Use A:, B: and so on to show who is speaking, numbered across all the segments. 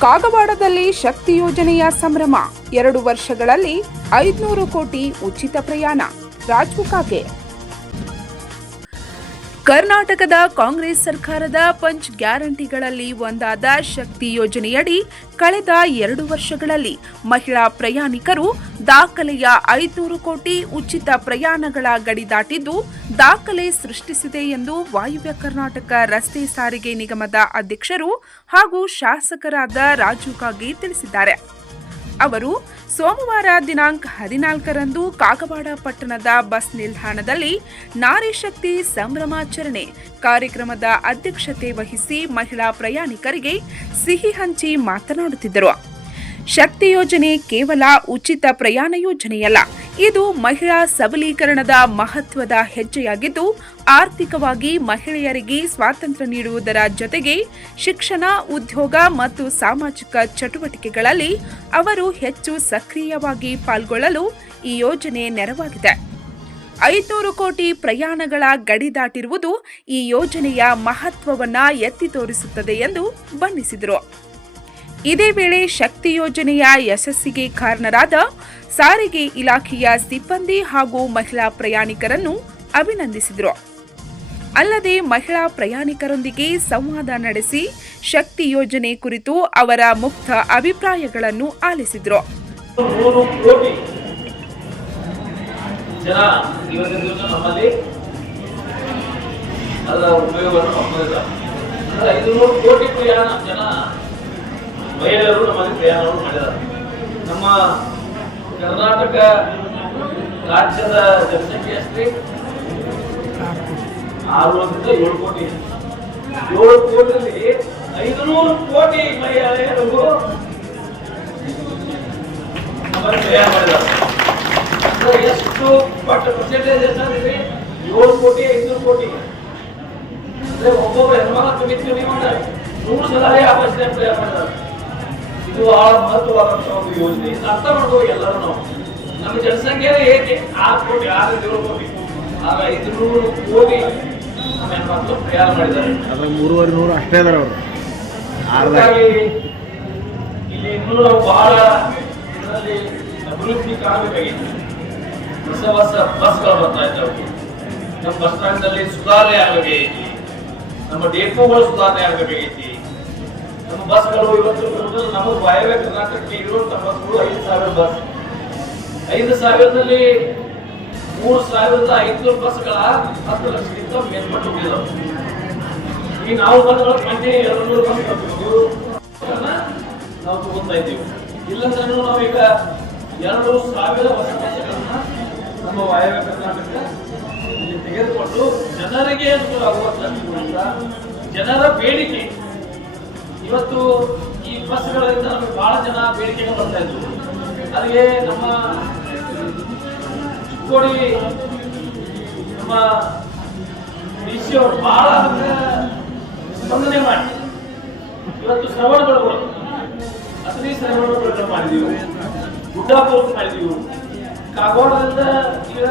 A: ಕಾಗವಾಡದಲ್ಲಿ ಶಕ್ತಿ ಯೋಜನೆಯ ಸಂಭ್ರಮ. ಎರಡು ವರ್ಷಗಳಲ್ಲಿ ಐದುನೂರು ಕೋಟಿ ಉಚಿತ ಪ್ರಯಾಣ. ರಾಜ್ಮುಖಾಗೆ ಕರ್ನಾಟಕದ ಕಾಂಗ್ರೆಸ್ ಸರ್ಕಾರದ ಪಂಚ್ ಗ್ಯಾರಂಟಿಗಳಲ್ಲಿ ಒಂದಾದ ಶಕ್ತಿ ಯೋಜನೆಯಡಿ ಕಳೆದ ಎರಡು ವರ್ಷಗಳಲ್ಲಿ ಮಹಿಳಾ ಪ್ರಯಾಣಿಕರು ದಾಖಲೆಯ ಐದುನೂರು ಕೋಟಿ ಉಚಿತ ಪ್ರಯಾಣಗಳ ಗಡಿ ದಾಟಿದ್ದು, ದಾಖಲೆ ಸೃಷ್ಟಿಸಿದೆ ಎಂದು ವಾಯುವ್ಯ ಕರ್ನಾಟಕ ರಸ್ತೆ ಸಾರಿಗೆ ನಿಗಮದ ಅಧ್ಯಕ್ಷರು ಹಾಗೂ ಶಾಸಕರಾದ ರಾಜು ಕಾಗೆ ತಿಳಿಸಿದ್ದಾರೆ. ಅವರು ಸೋಮವಾರ ದಿನಾಂಕ ಹದಿನಾಲ್ಕರಂದು ಕಾಗವಾಡ ಪಟ್ಟಣದ ಬಸ್ ನಿಲ್ದಾಣದಲ್ಲಿ ನಾರಿ ಶಕ್ತಿ ಸಂಭ್ರಮಾಚರಣೆ ಕಾರ್ಯಕ್ರಮದ ಅಧ್ಯಕ್ಷತೆ ವಹಿಸಿ ಮಹಿಳಾ ಪ್ರಯಾಣಿಕರಿಗೆ ಸಿಹಿ ಹಂಚಿ ಮಾತನಾಡುತ್ತಿದ್ದರು. ಶಕ್ತಿ ಯೋಜನೆ ಕೇವಲ ಉಚಿತ ಪ್ರಯಾಣ ಯೋಜನೆಯಲ್ಲ, ಇದು ಮಹಿಳಾ ಸಬಲೀಕರಣದ ಮಹತ್ವದ ಹೆಜ್ಜೆಯಾಗಿದ್ದು, ಆರ್ಥಿಕವಾಗಿ ಮಹಿಳೆಯರಿಗೆ ಸ್ವಾತಂತ್ರ್ಯ ನೀಡುವುದರ ಜೊತೆಗೆ ಶಿಕ್ಷಣ, ಉದ್ಯೋಗ ಮತ್ತು ಸಾಮಾಜಿಕ ಚಟುವಟಿಕೆಗಳಲ್ಲಿ ಅವರು ಹೆಚ್ಚು ಸಕ್ರಿಯವಾಗಿ ಪಾಲ್ಗೊಳ್ಳಲು ಈ ಯೋಜನೆ ನೆರವಾಗಿದೆ. ಐದುನೂರು ಕೋಟಿ ಪ್ರಯಾಣಗಳ ಗಡಿ ದಾಟಿರುವುದು ಈ ಯೋಜನೆಯ ಮಹತ್ವವನ್ನು ಎತ್ತಿ ತೋರಿಸುತ್ತದೆ ಎಂದು ಬಣ್ಣಿಸಿದರು. ಇದೇ ವೇಳೆ ಶಕ್ತಿ ಯೋಜನೆಯ ಯಶಸ್ಸಿಗೆ ಕಾರಣರಾದ ಸಾರಿಗೆ ಇಲಾಖೆಯ ಸಿಬ್ಬಂದಿ ಹಾಗೂ ಮಹಿಳಾ ಪ್ರಯಾಣಿಕರನ್ನು ಅಭಿನಂದಿಸಿದರು. ಅಲ್ಲದೆ ಮಹಿಳಾ ಪ್ರಯಾಣಿಕರೊಂದಿಗೆ ಸಂವಾದ ನಡೆಸಿ ಶಕ್ತಿ ಯೋಜನೆ ಕುರಿತು ಅವರ ಮುಕ್ತ ಅಭಿಪ್ರಾಯಗಳನ್ನು ಆಲಿಸಿದರು.
B: ಜನ ಮಹಿಳೆಯರು ನಮ್ಮಲ್ಲಿ ಪ್ರಯಾಣವನ್ನು ಮಾಡಿದ್ದಾರೆ. ನಮ್ಮ ಕರ್ನಾಟಕ ರಾಜ್ಯದ ಜನಸಂಖ್ಯೆ ಅಷ್ಟೇ ಆರರಿಂದ ಏಳು ಕೋಟಿ. ಏಳು ಕೋಟಿಯಲ್ಲಿ ಐದುನೂರು ಕೋಟಿ ಮಹಿಳೆಯರು ನಮ್ಮಲ್ಲಿ ಪ್ರಯಾಣ ಮಾಡಿದ್ದಾರೆ. ಎಷ್ಟು ಪಟ್ಟ ಪರ್ಸೆಂಟೇಜ್ ಎಷ್ಟಾಗಿದೆ? ಏಳು ಕೋಟಿ, ಐದುನೂರು ಕೋಟಿ. ಅಂದ್ರೆ ಒಬ್ಬೊಬ್ಬ ಹೆಣ್ಮಕ್ಳು ಕಮ್ಮಿ ಕಮ್ಮಿ ಮಾಡ್ತಾರೆ. ನೂರು ಸಲ ಆಪರೇಷನ್ ಪ್ರಯಾಣ ಮಾಡ್ತಾರೆ ಇದು ಆ ಮಹತ್ವವಾದಂತಹ ಒಂದು ಯೋಜನೆ. ಅರ್ಥ ಮಾಡ್ಕೋಬೇಕು ಎಲ್ಲರೂ ನಾವು. ನಮ್ಮ ಜನಸಂಖ್ಯೆ ಹೇಗೆ ಆರು ಕೋಟಿ ಆರು ಏಳು ಕೋಟಿ. ಆಗ ಐದುನೂರು ಕೋಟಿ ನಮ್ಮ ಹೆಣ್ಮಕ್ಳು ಪ್ರಯಾಣ ಮಾಡಿದ್ದಾರೆ.
C: ಅದ್ರಾಗ ಮೂರುವರೆ ನೂರು ಅಷ್ಟೇ ಇದಾರೆ ಅವರು.
B: ಇಲ್ಲಿ ಇನ್ನೂ ನಾವು ಬಹಳ ಇದರಲ್ಲಿ ಅಭಿವೃದ್ಧಿ ಕಾಣಬೇಕಾಗಿತ್ತು. ಹೊಸ ಹೊಸ ಬಸ್ಗಳು ಬರ್ತಾ ಇದ್ದಾವೆ. ನಮ್ಮ ಬಸ್ ಸ್ಟ್ಯಾಂಡ್ನಲ್ಲಿ ಸುಧಾರಣೆ ಆಗಬೇಕಾಗೈತಿ ನಮ್ಮ ಡಿಪೋಗಳು ಸುಧಾರಣೆ ಆಗಬೇಕಾಗೈತಿ ನಮ್ಮ ಬಸ್ಗಳು ಇವತ್ತು ನಮಗೆ ನಮ್ಮ ವಾಯವ್ಯ ಕರ್ನಾಟಕಕ್ಕೆ ಇರುವಂತಹ ಬಸ್ಗಳು ಐದು ಸಾವಿರ ಬಸ್ ಐದು ಸಾವಿರದಲ್ಲಿ ಮೂರು ಸಾವಿರದ ಐದುನೂರು ಬಸ್ಗಳ ಹತ್ತು ಲಕ್ಷಕ್ಕಿಂತ ಮೇಲ್ಪಟ್ಟು ಹೋಗಿದ್ದಾವೆ ಈ ನಾವು ಬಂದ ಮಂದಿ ಎರಡು ನೂರು ಬಸ್ ಬರ್ತಿದ್ವು. ನಾವು ತಗೊಂತಾ ಇದ್ದೀವಿ ಇಲ್ಲಂದ್ರೆ ನಾವೀಗ ಎರಡು ಸಾವಿರ ಹೊಸ ಬಸ್ಗಳನ್ನ ನಮ್ಮ ವಾಯವ್ಯ ಕರ್ನಾಟಕ ತೆಗೆದುಕೊಂಡು ಜನರಿಗೆ ಅನುಕೂಲ ಆಗುವಂತ ಜನರ ಬೇಡಿಕೆ ಇವತ್ತು ಈ ಬಸ್ಗಳಿಂದ ನಮಗೆ ಬಹಳ ಜನ ಬೇಡಿಕೆಗಳು ಬರ್ತಾ ಇದ್ವು ಅದಕ್ಕೆ ನಮ್ಮ ಚಿಕ್ಕೋಡಿ ನಮ್ಮ ಡಿ ಸಿ ಅವರು ಬಹಳ ಅದಕ್ಕೆ ಸ್ಪಂದನೆ ಮಾಡಿ. ಇವತ್ತು ಶ್ರವಣಗಳು ಬೆಳಗೊಳ ಶ್ರವಣಗಳನ್ನು ಮಾಡಿದೀವಿ. ಗುಡ್ಡಾಪುರ ಮಾಡಿದೀವಿ. ಕಾಗೋಡದಿಂದ ಈಗ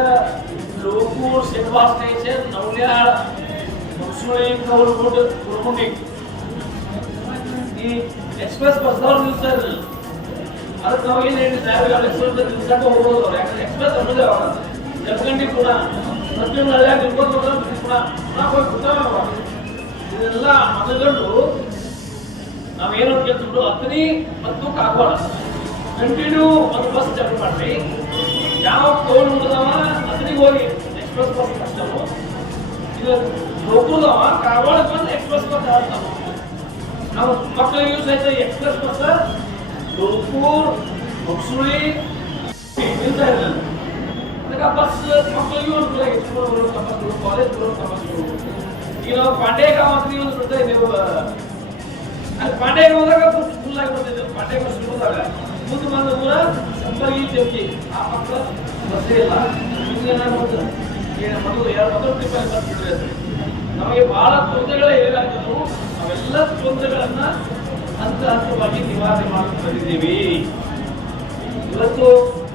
B: ಲೋಕೂರ್ ಶ್ರೀನಿವಾಸ ಸ್ಟೇಷನ್ ನವಲ್ಯಾಳ ಮುಸುಳಿ ಕೌಲ್ಗುಡ್ ಕುರ್ಮುಂಡಿ. ಈ ಎಕ್ಸ್ಪ್ರೆಸ್ ಬಸ್ ಅವ್ರು ನಿಲ್ಸ್ತಾ ಇರಲಿಲ್ಲ ಅದಕ್ಕೆ ನಾವು ಏನು ಹೇಳಿದ್ದೆ ಎಕ್ಸ್ಪ್ರೆಸ್ ನಿಲ್ಸಕ್ಕೆ ಹೋಗೋದು. ಅವ್ರು ಯಾಕಂದ್ರೆ ಎಕ್ಸ್ಪ್ರೆಸ್ ಅನ್ನೋದೇ ಅವಾಗ ಜಮಖಂಡಿ ಕೂಡ ಪ್ರತಿಯೊಂದು ಹಳ್ಳಿಯಾಗ ನಿಲ್ಬೋದು ಕೂಡ ಪುನಃ ಹೋಗಿ ಬಿಡ್ತಾವ ಇದೆಲ್ಲ ಮನಗಂಡು ನಾವೇನು ಕೇಳ್ತಿದ್ರು ಅತನಿ ಮತ್ತು ಕಾಗೋಡ ಕಂಟಿನ್ಯೂ ಒಂದು ಬಸ್ ಚಾಲು ಮಾಡ್ರಿ. ಯಾವ ಟೋಲ್ ಮುಗಿದವ ಅತನಿಗೆ ಹೋಗಿ ಎಕ್ಸ್ಪ್ರೆಸ್ ಬಸ್ ಕಷ್ಟವು ಇದು ಲೋಕಲ್ದವ ಕಾಗೋಳಕ್ಕೆ ಬಂದು ಎಕ್ಸ್ಪ್ರೆಸ್ ಬಸ್ ಆಡ್ತಾವ ನಾವು ಮಕ್ಕಳಿಗೆ ಯೂಸ್ ಎಕ್ಸ್ಪ್ರೆಸ್ ಬಸ್ ಲೋಕೂರ್ ಮುಗ್ಸುಳಿ ನಿಲ್ತಾ ಇರಲಿಲ್ಲ ಅದಕ್ಕೆ ಬಸ್ ಮಕ್ಕಳಿಗೆ ಅನುಕೂಲ ಬರೋದು ಕಾಲೇಜ್ ಬರೋದು ಬಸ್ಗಳು ಈಗ ನಾವು ಪಾಂಡೇಗಾಂವ್ ಅಂತ ಒಂದು ಬಿಡ್ತಾ ಇದ್ದೇವೆ ಅಲ್ಲಿ ಪಾಂಡೇಗ ಹೋದಾಗ ಫುಲ್ ಆಗಿ ಬರ್ತಿದ್ದೇವೆ ಬಸ್ ಹೋದಾಗ ಮುಂದೆ ಬಂದ ಕೂಡ ಸಂಪರ್ಗಿ ಆ ಮಕ್ಕಳ ಬಸ್ಸೇ ಇಲ್ಲ. ಹಿಂಗೇನಾಗ್ಬೋದು ಏನಾಗ್ಬೋದು ಮೊದಲು ಎರಡು, ಮೊದಲು ಬಿಡ್ರಿ ನಮಗೆ ಬಹಳ ತೊಂದರೆಗಳೇ ಏನಾಗ್ತದವು ಅವೆಲ್ಲ ತೊಂದರೆಗಳನ್ನ ಹಂತ ಹಂತವಾಗಿ ನಿವಾರಣೆ ಮಾಡ್ಕೊಂಡು ಬಂದಿದ್ದೀವಿ. ಇವತ್ತು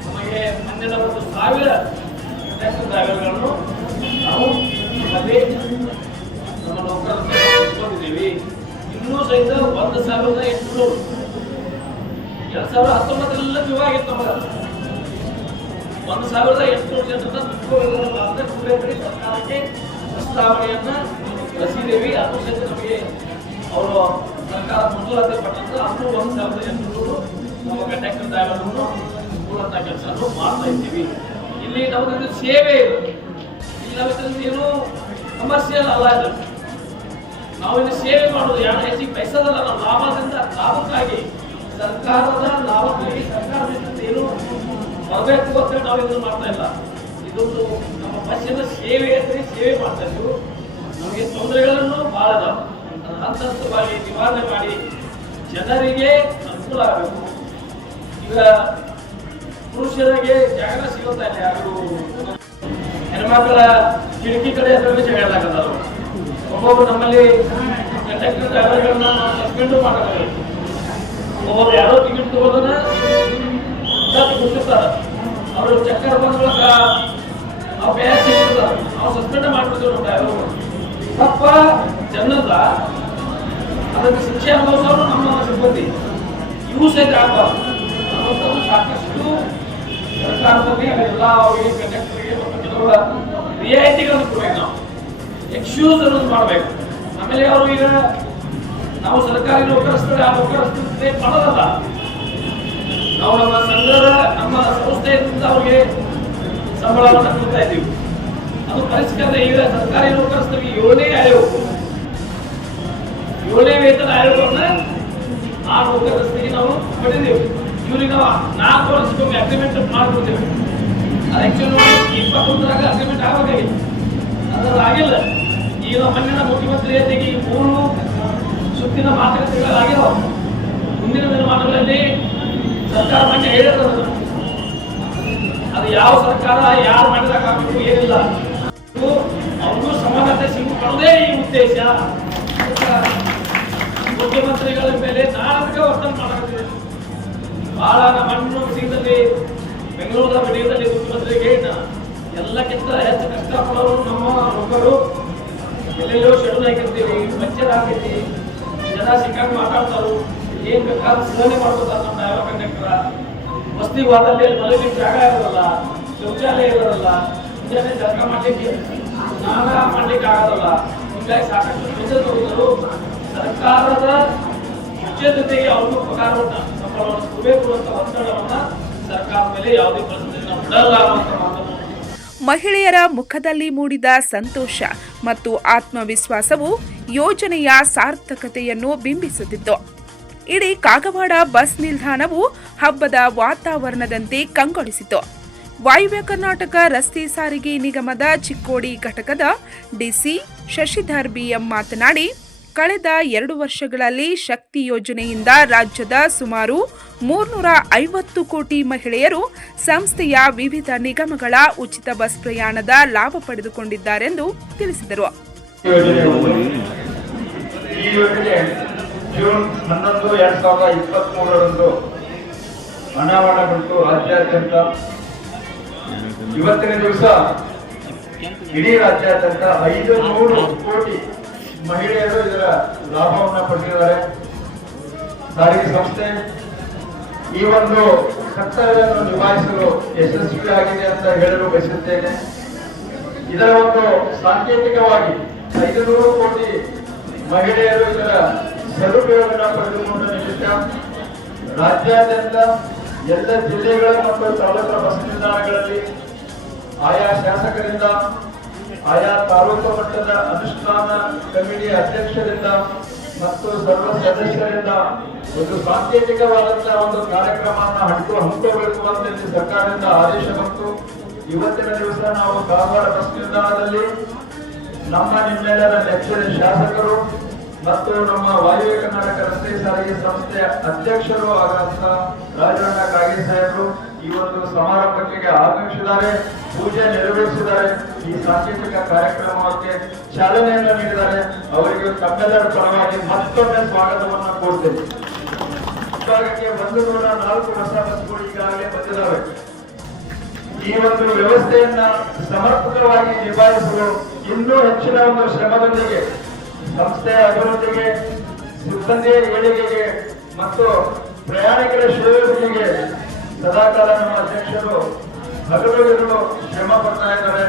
B: ನಮಗೆ ಮುಂದಿನ ಒಂದು ಸಾವಿರ ಟ್ಯಾಕ್ಸ್ ನಾವು ನಮ್ಮಲ್ಲಿ ನಮ್ಮ ನೌಕರರನ್ನು ಇಟ್ಕೊಂಡಿದ್ದೀವಿ ಇನ್ನೂ ಸಹಿತ ಒಂದು ಸಾವಿರದ ಎಂಟುನೂರು. ಎರಡ್ ಸಾವಿರದ ಹತ್ತೊಂಬತ್ತರಲ್ಲ ಆಗಿತ್ತು ನಮಗ ಒಂದು ಸಾವಿರದ ಎಂಟುನೂರು ಜನರನ್ನ ತುಂಬ ಸರ್ಕಾರಕ್ಕೆ ಪ್ರಸ್ತಾವನೆಯನ್ನ ರಸಿದೇವಿ ಅದು ನಮಗೆ ಅವರು ಸರ್ಕಾರ ಮಂಜೂರಾತಿ ಪಟ್ಟಂತ ಅದು ಒಂದು ಸಾವಿರದ ಎಂಟುನೂರು ನಮ್ಮ ಕಂಡಕ್ಟರ್ ಡ್ರೈವರ್ಗಳನ್ನು ತುಂಬುವಂತ ಕೆಲಸವನ್ನು ಮಾಡ್ತಾ ಇದ್ದೀವಿ. ಇಲ್ಲಿ ನಮಗೊಂದು ಸೇವೆ ಇದು. ಇಲ್ಲಿ ಏನು ಕಮರ್ಷಿಯಲ್ ಅಲ್ಲ ಇದು. ನಾವು ಇಲ್ಲಿ ಸೇವೆ ಮಾಡೋದು ಯಾರು? ಹೆಚ್ಚಿಗೆ ಪೈಸದಲ್ಲ, ನಾವು ಲಾಭದಿಂದ, ಲಾಭಕ್ಕಾಗಿ, ಸರ್ಕಾರದ ಲಾಭಕ್ಕಾಗಿ ಸರ್ಕಾರದಿಂದ ಏನು ಬರಬೇಕು ಅಂತ ನಾವು ಇದನ್ನು ಮಾಡ್ತಾ ಇಲ್ಲ. ಇದೊಂದು ನಮ್ಮ ಪಕ್ಷದ ಸೇವೆ ಅಂದರೆ ಸೇವೆ ಮಾಡ್ತಾ ಇದ್ದೀವಿ. ನಮಗೆ ತೊಂದರೆಗಳನ್ನು ಭಾಳ ಇದಾವೆ ಹಂತ ಹಂತವಾಗಿ ನಿವಾರಣೆ ಮಾಡಿ ಜನರಿಗೆ ಅನುಕೂಲ ಆಗಬೇಕು ಈಗ ಪುರುಷರಿಗೆ ಜಾಗ ಸಿಗುತ್ತಾ ಇಲ್ಲ ಯಾರು ಹೆಣ್ಮಕ್ಳ ಕಿಟಕಿ ಕಡೆ ಅದರಲ್ಲಿ ಜಗಳ ಒಬ್ಬೊಬ್ರು ನಮ್ಮಲ್ಲಿ ಕಂಡಕ್ಟರ್ ಡ್ರೈವರ್ಗಳನ್ನ ಸಸ್ಪೆಂಡ್ ಮಾಡಬೇಕು ಒಬ್ಬೊಬ್ರು ಯಾರೋ ಟಿಕೆಟ್ ತಗೋದನ್ನ ಗುರ್ತಿರ್ತಾರೆ ಅವರು ಚಕ್ಕರ್ ಬಂದ್ರೊಳಗ ಅವ್ರು ಬೇರೆ ಸಿಗ್ತದ ನಾವು ಸಸ್ಪೆಂಡ್ ಮಾಡ್ಬಿಡ್ತೀವಿ ಡ್ರೈವರ್ ತಪ್ಪ ಜನದ ಅದಕ್ಕೆ ಶಿಕ್ಷೆ ಅನುಭವಿಸೋರು ನಮ್ಮ ಸಿಬ್ಬಂದಿ ಇವು ಸಹಿತ ಆಗ್ಬಾರ್ದು ಸಾಕಷ್ಟು ಸರ್ಕಾರದಲ್ಲಿ ಎಲ್ಲ ರಿಯಾಯಿತಿಗಳನ್ನು ಕೊಡ್ಬೇಕು ನಾವು ಎಕ್ಸ್ಕ್ಯೂಸ್ ಅನ್ನೋದು ಮಾಡಬೇಕು ಆಮೇಲೆ ಅವರು ಈಗ ನಾವು ಸರ್ಕಾರಿ ನೌಕರಸ್ಥರು ಆ ನೌಕರಸ್ಥರಿಗೆ ಮಾಡೋದಲ್ಲ ನಾವು ನಮ್ಮ ಸಂಘದ ನಮ್ಮ ಸಂಸ್ಥೆಯಿಂದ ಅವ್ರಿಗೆ ಸಂಬಳವನ್ನು ಕೊಡ್ತಾ ಇದ್ದೀವಿ ಅದು ಪರಿಷ್ಕರಣೆ ಈಗ ಸರ್ಕಾರಿ ನೌಕರಸ್ಥರಿಗೆ ಏಳನೇ ಆಯೋಗ ಏಳನೇ ವೇತನ ಆಯೋಗವನ್ನ ಆ ನೌಕರಸ್ಥರಿಗೆ ನಾವು ಪಡೆದೇವೆ. ಇವ್ರಿಗೆ ನಾವು ನಾಲ್ಕು ವರ್ಷಕ್ಕೊಮ್ಮೆ ಅಗ್ರಿಮೆಂಟ್ ಮಾಡ್ಕೊಡ್ತೇವೆ ಅದು ಆಕ್ಚುಲಿ ಇಪ್ಪತ್ತೊಂದರಾಗ ಅಗ್ರಿಮೆಂಟ್ ಆಗಬೇಕಾಗಿತ್ತು ಅದ್ರಲ್ಲಿ ಆಗಿಲ್ಲ. ಈಗ ಮಣ್ಣಿನ ಮುಖ್ಯಮಂತ್ರಿ ಜೊತೆಗೆ ಮೂರು ಸುತ್ತಿನ ಮಾತುಕತೆಗಳಾಗಿರೋ ಮುಂದಿನ ದಿನಮಾನಗಳಲ್ಲಿ ಸರ್ಕಾರ ಮೊನ್ನೆ ಹೇಳಿರೋದು ಅದು. ಯಾವ ಸರ್ಕಾರ, ಯಾರು ಮಾಡಿದಾಗ ಬೆಂಗಳೂರಿನ ವಿಡಿಯೋದಲ್ಲಿ ಮುಖ್ಯಮಂತ್ರಿಗೆ ಎಲ್ಲಕ್ಕಿಂತ ಹೆಚ್ಚು ಕಷ್ಟ ಪಡೋರು ನಮ್ಮ ಮಕ್ಕಳು ಎಲ್ಲೆಲ್ಲೋ ಶೆಡ್ಯೂಲ್ ಹಾಕಿರ್ತೀವಿ ಪಂಚರ್ ಹಾಕೈತಿ ಜನ ಸಿಕ್ಕಾಗಿ ಮಾತಾಡ್ತಾರು ಏನ್ ಬೇಕಾದ್ರೂ ಸುಧಾರಣೆ ಮಾಡ್ಕೋತಾರೆ ನಮ್ಮ ಡ್ರೈವರ್ ಕಂಡಕ್ಟರ್. ವಸ್ತಿ ವಾದಲ್ಲಿ ಮಲಗಿ ಜಾಗ ಇರೋಲ್ಲ ಶೌಚಾಲಯ ಇರೋಲ್ಲ ಮುಂಜಾನೆ ಜಳಕ ಮಾಡಲಿಕ್ಕೆ ಸ್ನಾನ ಮಾಡ್ಲಿಕ್ಕೆ ಆಗೋದಲ್ಲ. ಹೀಗಾಗಿ ಸಾಕಷ್ಟು ತಗೋದ್ರು ಸರ್ಕಾರದ ಜೊತೆಗೆ ಅವ್ರಿಗೂ ಉಪಕಾರವನ್ನು ಸಂಬಳವನ್ನು ಕೊಡಬೇಕು ಅಂತ ಒತ್ತಡವನ್ನ
A: ಮಹಿಳೆಯರ ಮುಖದಲ್ಲಿ ಮೂಡಿದ ಸಂತೋಷ ಮತ್ತು ಆತ್ಮವಿಶ್ವಾಸವು ಯೋಜನೆಯ ಸಾರ್ಥಕತೆಯನ್ನು ಬಿಂಬಿಸುತ್ತಿತ್ತು. ಇಡೀ ಕಾಗವಾಡ ಬಸ್ ನಿಲ್ದಾಣವು ಹಬ್ಬದ ವಾತಾವರಣದಂತೆ ಕಂಗೊಳಿಸಿತು. ವಾಯುವ್ಯ ಕರ್ನಾಟಕ ರಸ್ತೆ ಸಾರಿಗೆ ನಿಗಮದ ಚಿಕ್ಕೋಡಿ ಘಟಕದ ಡಿಸಿ ಶಶಿಧರ್ ಬಿಎಂ ಮಾತನಾಡಿ ಕಳೆದ ಎರಡು ವರ್ಷಗಳಲ್ಲಿ ಶಕ್ತಿ ಯೋಜನೆಯಿಂದ ರಾಜ್ಯದ ಸುಮಾರು ಮೂರ್ನೂರ ಐವತ್ತು ಕೋಟಿ ಮಹಿಳೆಯರು ಸಂಸ್ಥೆಯ ವಿವಿಧ ನಿಗಮಗಳ ಉಚಿತ ಬಸ್ ಪ್ರಯಾಣದ ಲಾಭ ಪಡೆದುಕೊಂಡಿದ್ದಾರೆಂದು ತಿಳಿಸಿದರು.
D: ಜೂನ್ ದಿವಸ ಇಡೀ ರಾಜ್ಯಾದ್ಯಂತ ಐದು ನೂರು ಕೋಟಿ ಮಹಿಳೆಯರು ಇದರ ಲಾಭವನ್ನು ಪಡೆದಿದ್ದಾರೆ. ಸಾರಿಗೆ ಸಂಸ್ಥೆ ಈ ಒಂದು ಕರ್ತವ್ಯವನ್ನು ನಿಭಾಯಿಸಲು ಯಶಸ್ವಿಯಾಗಿದೆ ಅಂತ ಹೇಳಲು ಬಯಸುತ್ತೇನೆ. ಇದರ ಒಂದು ಸಾಂಕೇತಿಕವಾಗಿ ಐದು ನೂರು ಕೋಟಿ ಮಹಿಳೆಯರು ಇದರ ಸದುಪಯೋಗನ ಪಡೆದುಕೊಂಡ ನಿಮಿತ್ತ ರಾಜ್ಯಾದ್ಯಂತ ಎಲ್ಲ ಜಿಲ್ಲೆಗಳ ಮತ್ತು ತಾಲೂಕಿನ ಬಸ್ ನಿಲ್ದಾಣಗಳಲ್ಲಿ ಆಯಾ ಶಾಸಕರಿಂದ ಆಯಾ ತಾಲೂಕು ಮಟ್ಟದ ಅನುಷ್ಠಾನ ಕಮಿಟಿ ಅಧ್ಯಕ್ಷರಿಂದ ಮತ್ತು ಸರ್ವ ಸದಸ್ಯರಿಂದ ಒಂದು ಸಾಂಕೇತಿಕವಾದಂತಹ ಒಂದು ಕಾರ್ಯಕ್ರಮವನ್ನು ಹಂಟು ಅಂತ ಹೇಳಿ ಸರ್ಕಾರದಿಂದ ಆದೇಶ ಬಂತು. ಇವತ್ತಿನ ದಿವಸ ನಾವು ಕಾರವಾರ ಬಸ್ ನಿಲ್ದಾಣದಲ್ಲಿ ನಮ್ಮ ನಿಮ್ಮೆಲ್ಲರ ನೆಚ್ಚಿನ ಶಾಸಕರು ಮತ್ತು ನಮ್ಮ ವಾಯುವ್ಯ ಕರ್ನಾಟಕ ರಸ್ತೆ ಸಾರಿಗೆ ಸಂಸ್ಥೆಯ ಅಧ್ಯಕ್ಷರು ಆದಂತ ರಾಜಣ್ಣ ಕಾಗೆ ಸಾಹೇಬರು ಈ ಒಂದು ಸಮಾರಂಭಕ್ಕೆ ಆಗಮಿಸಿದ್ದಾರೆ, ಪೂಜೆ ನೆರವೇರಿಸಿದ್ದಾರೆ. ಈ ಸಾಂಕೇತಿಕ ಕಾರ್ಯಕ್ರಮಕ್ಕೆ ಚಾಲನೆಯನ್ನು ನೀಡಿದ್ದಾರೆ. ಅವರಿಗೆ ತಮ್ಮೆಲ್ಲರ ಪರವಾಗಿ ಮತ್ತೊಮ್ಮೆ ಸ್ವಾಗತವನ್ನು ಕೋರ್ತೇನೆ. ವಿಭಾಗಕ್ಕೆ ಒಂದು ನೂರ ನಾಲ್ಕು ಹೊಸ ಬಸ್ಗಳು ಈಗಾಗಲೇ ಬಂದಿದ್ದಾವೆ. ಈ ಒಂದು ವ್ಯವಸ್ಥೆಯನ್ನ ಸಮರ್ಪಕವಾಗಿ ನಿಭಾಯಿಸಲು ಇನ್ನೂ ಹೆಚ್ಚಿನ ಒಂದು ಶ್ರಮದೊಂದಿಗೆ, ಸಂಸ್ಥೆಯ ಅಭಿವೃದ್ಧಿಗೆ, ಸಿಬ್ಬಂದಿಯ ಏಳಿಗೆಗೆ ಮತ್ತು ಪ್ರಯಾಣಿಕರ ಶ್ರೇಯಸ್ಸಿಗೆ ಸದಾಕಾಲ ನಮ್ಮ ಅಧ್ಯಕ್ಷರು ಹಗಲು ಶ್ರಮ ಪಡ್ತಾ ಇದ್ದಾರೆ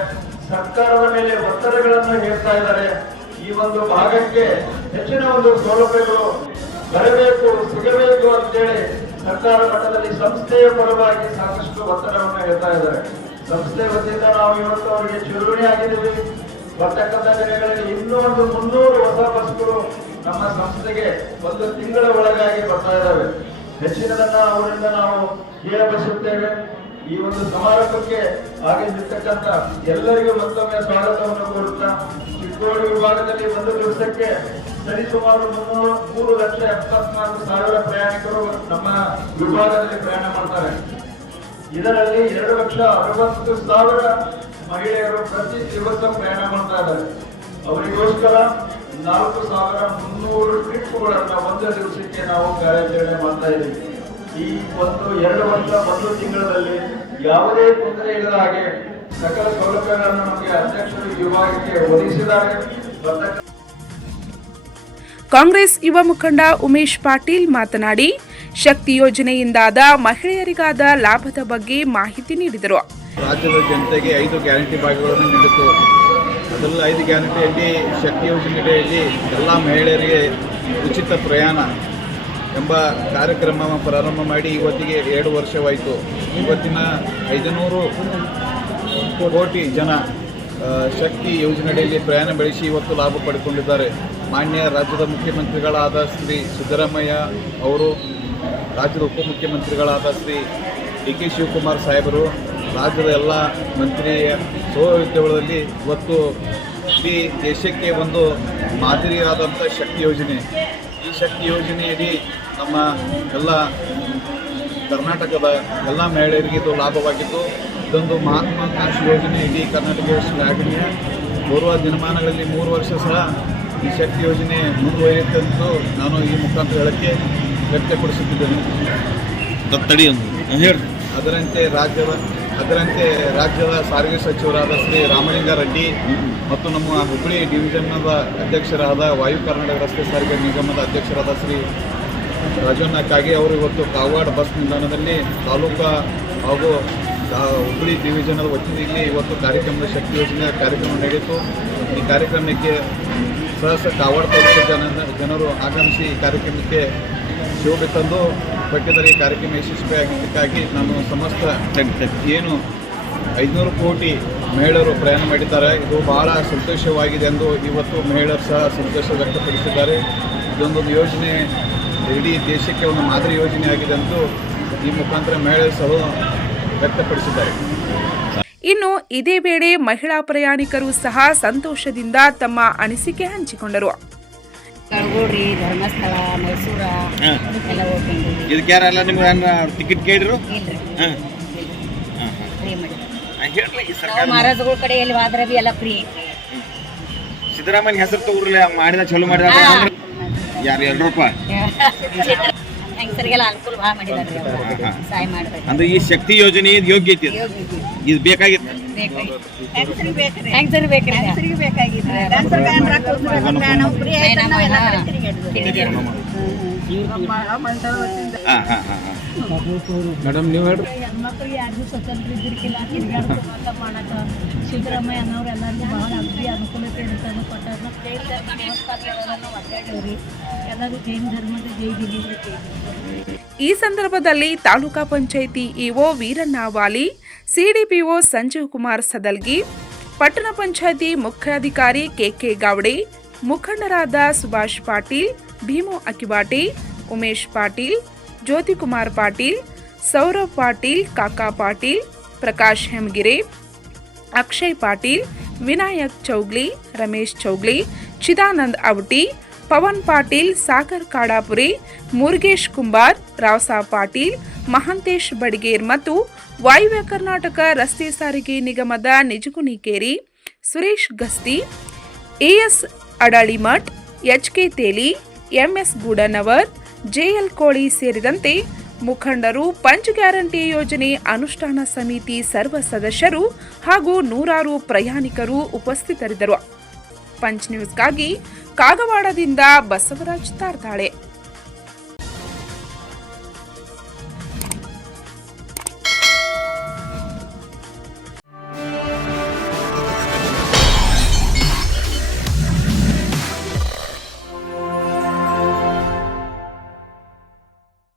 D: ಸರ್ಕಾರದ ಮೇಲೆ ಒತ್ತಡಗಳನ್ನು ಹೇಳ್ತಾ ಇದ್ದಾರೆ. ಈ ಒಂದು ಭಾಗಕ್ಕೆ ಹೆಚ್ಚಿನ ಒಂದು ಸೌಲಭ್ಯಗಳು ಬರಬೇಕು, ಸಿಗಬೇಕು ಅಂತೇಳಿ ಸರ್ಕಾರ ಮಟ್ಟದಲ್ಲಿ ಸಂಸ್ಥೆಯ ಪರವಾಗಿ ಸಾಕಷ್ಟು ಒತ್ತಡವನ್ನು ಹೇಳ್ತಾ ಇದ್ದಾರೆ. ಸಂಸ್ಥೆ ವತಿಯಿಂದ ನಾವು ಇವತ್ತು ಅವರಿಗೆ ಚಿರುಣಿ ಆಗಿದ್ದೀವಿ. ಬರ್ತಕ್ಕಂಥ ದಿನಗಳಲ್ಲಿ ಇನ್ನೂ ಒಂದು ಮುನ್ನೂರು ಹೊಸ ಬಸ್ಗಳು ನಮ್ಮ ಸಂಸ್ಥೆಗೆ ಒಂದು ತಿಂಗಳ ಒಳಗಾಗಿ ಬರ್ತಾ ಇದ್ದಾವೆ. ಹೆಚ್ಚಿನದನ್ನ ಅವರಿಂದ ನಾವು ಕೇಳ ಬಯಸುತ್ತೇವೆ ಈ ಒಂದು ಸಮಾರಂಭಕ್ಕೆ ಆಗಮಿಸಿರ್ತಕ್ಕಂಥ ಎಲ್ಲರಿಗೂ ಮತ್ತೊಮ್ಮೆ ಸ್ವಾಗತವನ್ನು ಕೋರುತ್ತಾ, ಚಿಕ್ಕೋಡಿ ವಿಭಾಗದಲ್ಲಿ ಒಂದು ದಿವಸಕ್ಕೆ ಸರಿಸುಮಾರು ಮೂರು ಲಕ್ಷ ಎಪ್ಪತ್ನಾಲ್ಕು ಸಾವಿರ ಪ್ರಯಾಣಿಕರು ನಮ್ಮ ವಿಭಾಗದಲ್ಲಿ ಪ್ರಯಾಣ ಮಾಡ್ತಾರೆ. ಇದರಲ್ಲಿ ಎರಡು ಲಕ್ಷ ಅರವತ್ತು ಸಾವಿರ ಮಹಿಳೆಯರು ಪ್ರತಿ ದಿವಸ ಪ್ರಯಾಣ ಮಾಡ್ತಾ ಇದ್ದಾರೆ. ಅವರಿಗೋಸ್ಕರ ನಾಲ್ಕು ಸಾವಿರ ಮುನ್ನೂರು ಟ್ರಿಪ್ಗಳನ್ನ ಒಂದು ದಿವಸಕ್ಕೆ ನಾವು ಕಾರ್ಯಾಚರಣೆ ಮಾಡ್ತಾ ಇದ್ದೀವಿ. ಈ ಒಂದು ಎರಡು ವರ್ಷ ಒಂದು ತಿಂಗಳಲ್ಲಿ ಯಾವುದೇ ತೊಂದರೆ ಇಲ್ಲದ ಹಾಗೆ ಸಕಲ ಸೌಲಭ್ಯಗಳನ್ನು ನಮಗೆ ಅಧ್ಯಕ್ಷರು ವಿಭಾಗಕ್ಕೆ ಒದಗಿಸಿದ್ದಾರೆ.
A: ಕಾಂಗ್ರೆಸ್ ಯುವ ಮುಖಂಡ ಉಮೇಶ್ ಪಾಟೀಲ್ ಮಾತನಾಡಿ ಶಕ್ತಿ ಯೋಜನೆಯಿಂದಾದ ಮಹಿಳೆಯರಿಗಾದ ಲಾಭದ ಬಗ್ಗೆ ಮಾಹಿತಿ ನೀಡಿದರು.
C: ರಾಜ್ಯದ ಜನತೆಗೆ ಐದು ಗ್ಯಾರಂಟಿ ಭಾಗಗಳನ್ನು ನೀಡಿತು ಅದರಲ್ಲಿ ಐದು ಗ್ಯಾರಂಟಿಯಲ್ಲಿ ಶಕ್ತಿ ಯೋಜನೆಯಲ್ಲಿ ಎಲ್ಲ ಮಹಿಳೆಯರಿಗೆ ಉಚಿತ ಪ್ರಯಾಣ ಎಂಬ ಕಾರ್ಯಕ್ರಮ ಪ್ರಾರಂಭ ಮಾಡಿ ಇವತ್ತಿಗೆ ಎರಡು ವರ್ಷವಾಯಿತು. ಇವತ್ತಿನ ಐದುನೂರು ಕೋಟಿ ಜನ ಶಕ್ತಿ ಯೋಜನೆಯಲ್ಲಿ ಪ್ರಯಾಣ ಬೆಳೆಸಿ ಇವತ್ತು ಲಾಭ ಪಡೆದುಕೊಂಡಿದ್ದಾರೆ ಮಾನ್ಯ ರಾಜ್ಯದ ಮುಖ್ಯಮಂತ್ರಿಗಳಾದ ಶ್ರೀ ಸಿದ್ದರಾಮಯ್ಯ ಅವರು, ರಾಜ್ಯದ ಉಪಮುಖ್ಯಮಂತ್ರಿಗಳಾದ ಶ್ರೀ ಡಿ ಕೆ ಶಿವಕುಮಾರ್ ಸಾಹೇಬರು, ರಾಜ್ಯದ ಎಲ್ಲ ಮಂತ್ರಿಯ ಸೌಲಭ್ಯಗಳಲ್ಲಿ ಇವತ್ತು ಇಡೀ ದೇಶಕ್ಕೆ ಒಂದು ಮಾದರಿಯಾದಂಥ ಶಕ್ತಿ ಯೋಜನೆ. ಈ ಶಕ್ತಿ ಯೋಜನೆಯಡಿ ನಮ್ಮ ಎಲ್ಲ ಕರ್ನಾಟಕದ ಎಲ್ಲ ಮಹಿಳೆಯರಿಗೆ ಇದು ಲಾಭವಾಗಿದ್ದು ಇದೊಂದು ಮಹತ್ವಾಕಾಂಕ್ಷಿ ಯೋಜನೆ ಇಡೀ ಕರ್ನಾಟಕ ಶ್ಲಾಘನೀಯ ಬರುವ ದಿನಮಾನಗಳಲ್ಲಿ ಮೂರು ವರ್ಷ ಸಹ ಈ ಶಕ್ತಿ ಯೋಜನೆ ಮುಂದುವರಿಯುತ್ತಂತೂ ನಾನು ಈ ಮುಖಾಂತರ ಹೇಳಕ್ಕೆ ವ್ಯಕ್ತಪಡಿಸುತ್ತಿದ್ದೇನೆ.
E: ತಡಿ
C: ಅದರಂತೆ ರಾಜ್ಯದ ಅದರಂತೆ ರಾಜ್ಯದ ಸಾರಿಗೆ ಸಚಿವರಾದ ಶ್ರೀ ರಾಮಲಿಂಗಾರೆಡ್ಡಿ ಮತ್ತು ನಮ್ಮ ಹುಬ್ಬಳ್ಳಿ ಡಿವಿಷನ್ನದ ಅಧ್ಯಕ್ಷರಾದ ವಾಯು ಕರ್ನಾಟಕ ರಸ್ತೆ ಸಾರಿಗೆ ನಿಗಮದ ಅಧ್ಯಕ್ಷರಾದ ಶ್ರೀ ರಾಜಣ್ಣ ಕಾಗೆ ಅವರು ಇವತ್ತು ಕಾಗವಾಡ ಬಸ್ ನಿಲ್ದಾಣದಲ್ಲಿ ತಾಲೂಕಾ ಹಾಗೂ ಹುಬ್ಬಳ್ಳಿ ಡಿವಿಷನದ ವತಿಯಲ್ಲಿ ಇವತ್ತು ಕಾರ್ಯಕ್ರಮದ ಶಕ್ತಿ ಯೋಜನೆ ಕಾರ್ಯಕ್ರಮ ನಡೆಯಿತು. ಈ ಕಾರ್ಯಕ್ರಮಕ್ಕೆ ಸಹಸ ಕಾಗವಾಡ ತಾಲೂಕಿನ ಜನ, ಜನರು ಆಗಮಿಸಿ ಈ ಕಾರ್ಯಕ್ರಮಕ್ಕೆ ಶೋಭೆ ತಂದು ಪಠ್ಯದಲ್ಲಿ ಈ ಕಾರ್ಯಕ್ರಮ ಯಶಸ್ವಿಯಾಗಿದ್ದಕ್ಕಾಗಿ ನಾನು ಸಮಸ್ತ ಏನು ಐದುನೂರು ಕೋಟಿ ಮಹಿಳೆಯರು ಪ್ರಯಾಣ ಮಾಡಿದ್ದಾರೆ. ಇದು ಬಹಳ ಸಂತೋಷವಾಗಿದೆ ಎಂದು ಇವತ್ತು ಮಹಿಳೆಯರು ಸಹ ಸಂತೋಷ ವ್ಯಕ್ತಪಡಿಸಿದ್ದಾರೆ. ಇದೊಂದು ಯೋಜನೆ, ಇಡೀ ದೇಶಕ್ಕೆ ಒಂದು ಮಾದರಿ ಯೋಜನೆ ಆಗಿದೆ ಎಂದು ಈ ಮುಖಾಂತರ ಮಹಿಳೆಯರು ಸಹ ವ್ಯಕ್ತಪಡಿಸಿದ್ದಾರೆ.
A: ಇನ್ನು ಇದೇ ವೇಳೆ ಮಹಿಳಾ ಪ್ರಯಾಣಿಕರು ಸಹ ಸಂತೋಷದಿಂದ ತಮ್ಮ ಅನಿಸಿಕೆ ಹಂಚಿಕೊಂಡರು.
F: ಧರ್ಮಸ್ಥಳ ಮೈಸೂರ
E: ಹಾಂ.
F: ಎಲ್ಲ ಹೋಗ್ಕೊಂಡ್ರಿ
E: ಇದಕ್ಕೆ ಯಾರಲ್ಲ ನಿಮ್ಗೆ ಟಿಕೆಟ್ ಕೇಳಿದ್ರು?
F: ಇಲ್ರಿ.
E: ಹಾಂ.
F: ಫ್ರೀ ಮಾಡಿ
E: ಹೇಳ್ರಿ ಈ
F: ನಾವು
E: ಸರ್ಕಾರ
F: ಮಹಾರಾಜಗಳ ಕಡೆ ಎಲ್ಲಿ ಹೋದ್ರೆ ಬಿ ಎಲ್ಲ ಫ್ರೀ ಐತ್ರಿ
E: ಸಿದ್ದರಾಮಯ್ಯ ಹೆಸರು ತಗೋರ್ಲಿ ಹಂಗ್ ಮಾಡಿದ ಚಲೋ ಮಾಡಿದ ಯಾರು ಎಲ್ರಪ್ಪ
F: ಹೆಂಗಸರಿಗೆಲ್ಲ ಅನುಕೂಲ ಭಾಳ ಮಾಡಿದಾರ್ರಿ ಅವ್ರು.
E: ಹಾ, ಹಾ.
F: ಸಹಾಯ ಮಾಡ್ಬೇಕು.
E: ಅಂದ್ರೆ ಈ ಶಕ್ತಿ ಯೋಜನೆ ಇದು ಯೋಗ್ಯ ಐತಿ ಇದು. ಇದು ಬೇಕಾಗಿತ್ತು.
F: ಹೆಂಗಸರಿ ನೀವು ಹೆಂಗಸರಿಗೆ ಬೇಕಾಗಿತ್ತು
E: ಹಾಂ ಹಾಂ ಹಾಂ ಹಾಂ
G: ಹೆಣ್ಮಕ್ಳಿಗೆ ಯಾರಿಗೂ ಸ್ವತಂತ್ರ ಇದ್ದಿರ್ಕಿಲ್ಲ ತಿರ್ಗಾಡ್ಕೊಂಡು ಮಾಡಕ ಸಿದ್ದರಾಮಯ್ಯ ಅನ್ನೋರು ಎಲ್ಲರಿಗೂ ಬಹಳ ಅಗದಿ ಅನುಕೂಲತೆ ಇರ್ತಾನೆ ಒದ್ದಾಡೇವ್ರಿ ಎಲ್ಲರೂ ಜೈನ ಧರ್ಮದ ಜೈ ಕೇಳಿ.
A: ಈ ಸಂದರ್ಭದಲ್ಲಿ ತಾಲೂಕಾ ಪಂಚಾಯಿತಿ ಇಒ ವೀರಣ್ಣವಾಲಿ, ಸಿಡಿಪಿಒ ಸಂಜೀವ್ ಕುಮಾರ್ ಸದಲ್ಗಿ, ಪಟ್ಟಣ ಪಂಚಾಯಿತಿ ಮುಖ್ಯಾಧಿಕಾರಿ ಕೆಕೆ ಗಾವಡೆ ಮುಖಂಡರಾದ ಸುಭಾಷ್ ಪಾಟೀಲ್, ಭೀಮು ಅಕಿವಾಟಿ ಉಮೇಶ್ ಪಾಟೀಲ್, ಜ್ಯೋತಿಕುಮಾರ್ ಪಾಟೀಲ್, ಸೌರವ್ ಪಾಟೀಲ್, ಕಾಕಾ ಪಾಟೀಲ್, ಪ್ರಕಾಶ್ ಹೆಮ್ಗಿರೆ, ಅಕ್ಷಯ್ ಪಾಟೀಲ್, ವಿನಾಯಕ್ ಚೌಗ್ಲಿ, ರಮೇಶ್ ಚೌಗ್ಲಿ, ಚಿದಾನಂದ್ ಅವಟಿ ಪವನ್ ಪಾಟೀಲ್, ಸಾಗರ್ ಕಾಡಾಪುರಿ, ಮುರುಗೇಶ್ ಕುಂಬಾರ್ ರಾವ್ಸಾಬ್ ಪಾಟೀಲ್, ಮಹಾಂತೇಶ್ ಬಡಿಗೇರ್ ಮತ್ತು ವಾಯುವ್ಯ ಕರ್ನಾಟಕ ರಸ್ತೆ ಸಾರಿಗೆ ನಿಗಮದ Nijagunikeri, Suresh Gasti, AS H K Teli, MS Goodanavar, JL Koli ಸೇರಿದಂತೆ ಮುಖಂಡರು ಪಂಚ್ ಗ್ಯಾರಂಟಿ ಯೋಜನೆ ಅನುಷ್ಠಾನ ಸಮಿತಿ ಸರ್ವ ಸದಸ್ಯರು ಹಾಗೂ ನೂರಾರು ಪ್ರಯಾಣಿಕರು ಉಪಸ್ಥಿತರಿದ್ದರು. ಪಂಚ್ ನ್ಯೂಸ್ಗಾಗಿ ಕಾಗವಾಡದಿಂದ ಬಸವರಾಜ್ ತಾರ್ತಾಳೆ